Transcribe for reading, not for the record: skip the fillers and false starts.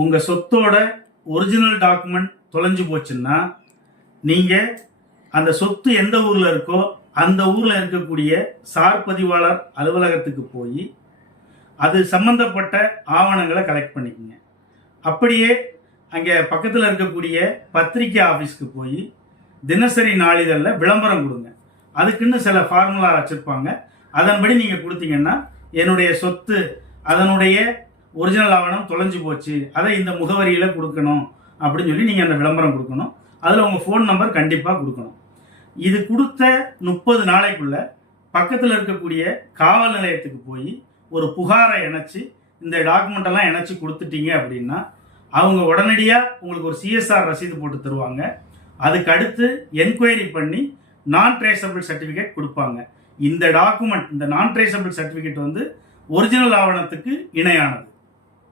உங்கள் சொத்தோட original document தொலைஞ்சு போச்சுன்னா நீங்கள் அந்த சொத்து எந்த ஊரில் இருக்கோ அந்த ஊரில் இருக்கக்கூடிய சார் பதிவாளர் அலுவலகத்துக்கு போய் அது சம்பந்தப்பட்ட ஆவணங்களை கலெக்ட் பண்ணிக்கோங்க. அப்படியே அங்கே பக்கத்தில் இருக்கக்கூடிய பத்திரிக்கை ஆஃபீஸ்க்கு போய் தினசரி நாளிதழில் விளம்பரம் கொடுங்க. அதுக்குன்னு சில ஃபார்முலா வச்சுருப்பாங்க. அதன்படி நீங்கள் கொடுத்தீங்கன்னா என்னுடைய சொத்து அதனுடைய ஒரிஜினல் ஆவணம் தொலைஞ்சு போச்சு, அதை இந்த முகவரியில் கொடுக்கணும் அப்படின்னு சொல்லி நீங்கள் அந்த விளம்பரம் கொடுக்கணும். அதில் உங்கள் ஃபோன் நம்பர் கண்டிப்பாக கொடுக்கணும். இது கொடுத்த 30 நாளைக்குள்ள பக்கத்தில் இருக்கக்கூடிய காவல் நிலையத்துக்கு போய் ஒரு புகாரை இணைச்சி இந்த டாக்குமெண்ட்டெல்லாம் இணைச்சி கொடுத்துட்டீங்க அப்படின்னா அவங்க உடனடியாக உங்களுக்கு ஒரு சிஎஸ்ஆர் ரசீது போட்டு தருவாங்க. அதுக்கு அடுத்து என்கொயரி பண்ணி நான் ட்ரேசபிள் சர்டிஃபிகேட் கொடுப்பாங்க. இந்த டாக்குமெண்ட், இந்த நான் ட்ரேசபிள் சர்டிஃபிகேட் ஒரிஜினல் ஆவணத்துக்கு இணையானது.